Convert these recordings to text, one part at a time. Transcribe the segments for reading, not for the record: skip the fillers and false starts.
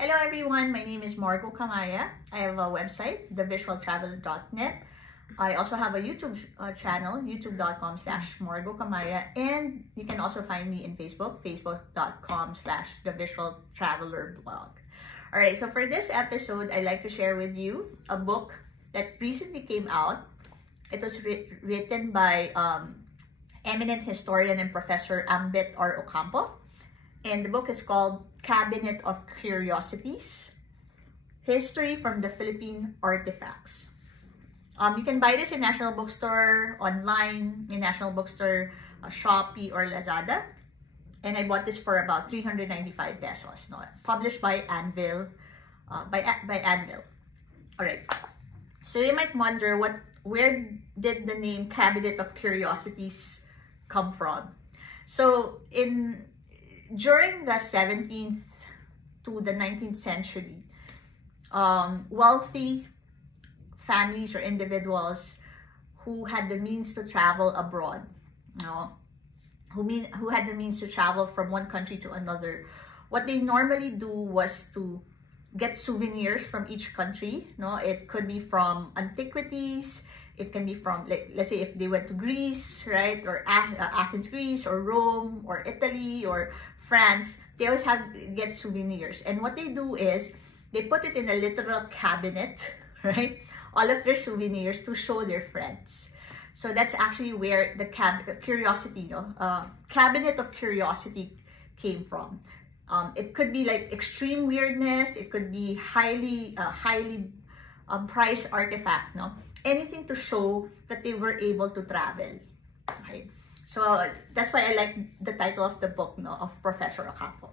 Hello everyone, my name is Margo Kamaya. I have a website, thevisualtraveler.net. I also have a YouTube channel, youtube.com/Margo Kamaya, and you can also find me in Facebook, facebook.com/thevisualtravelerblog. Alright, so for this episode, I'd like to share with you a book that recently came out. It was written by eminent historian and professor Ambit R. Ocampo. And the book is called Cabinet of Curiosities, History from the Philippine Artifacts. You can buy this in National Bookstore, online, in National Bookstore, Shopee, or Lazada. And I bought this for about 395 pesos. No? Published by Anvil. By Anvil. Alright. So you might wonder, where did the name Cabinet of Curiosities come from? So during the 17th to the 19th century, wealthy families or individuals who had the means to travel abroad, who had the means to travel from one country to another, what they normally do was to get souvenirs from each country. It could be from antiquities. It can be from, let's say if they went to Greece, right? Or Athens, Greece, or Rome, or Italy, or France, they always get souvenirs. And what they do is, they put it in a literal cabinet, right? All of their souvenirs to show their friends. So that's actually where the Cabinet of Curiosity came from. It could be like extreme weirdness. It could be highly priced artifact, anything to show that they were able to travel. Okay, so that's why I like the title of the book, of Professor Ocampo.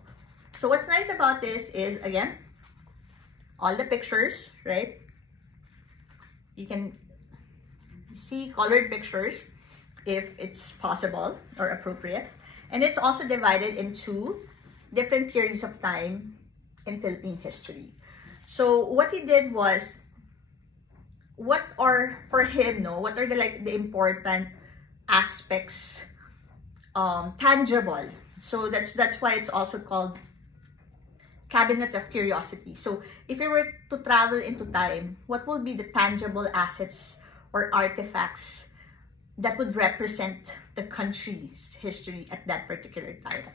So what's nice about this is, again, all the pictures, right? You can see colored pictures if it's possible or appropriate. And it's also divided into different periods of time in Philippine history. So what he did was, what are the important aspects, tangible. So that's why it's also called Cabinet of Curiosity. So if you were to travel into time, what will be the tangible assets or artifacts that would represent the country's history at that particular time?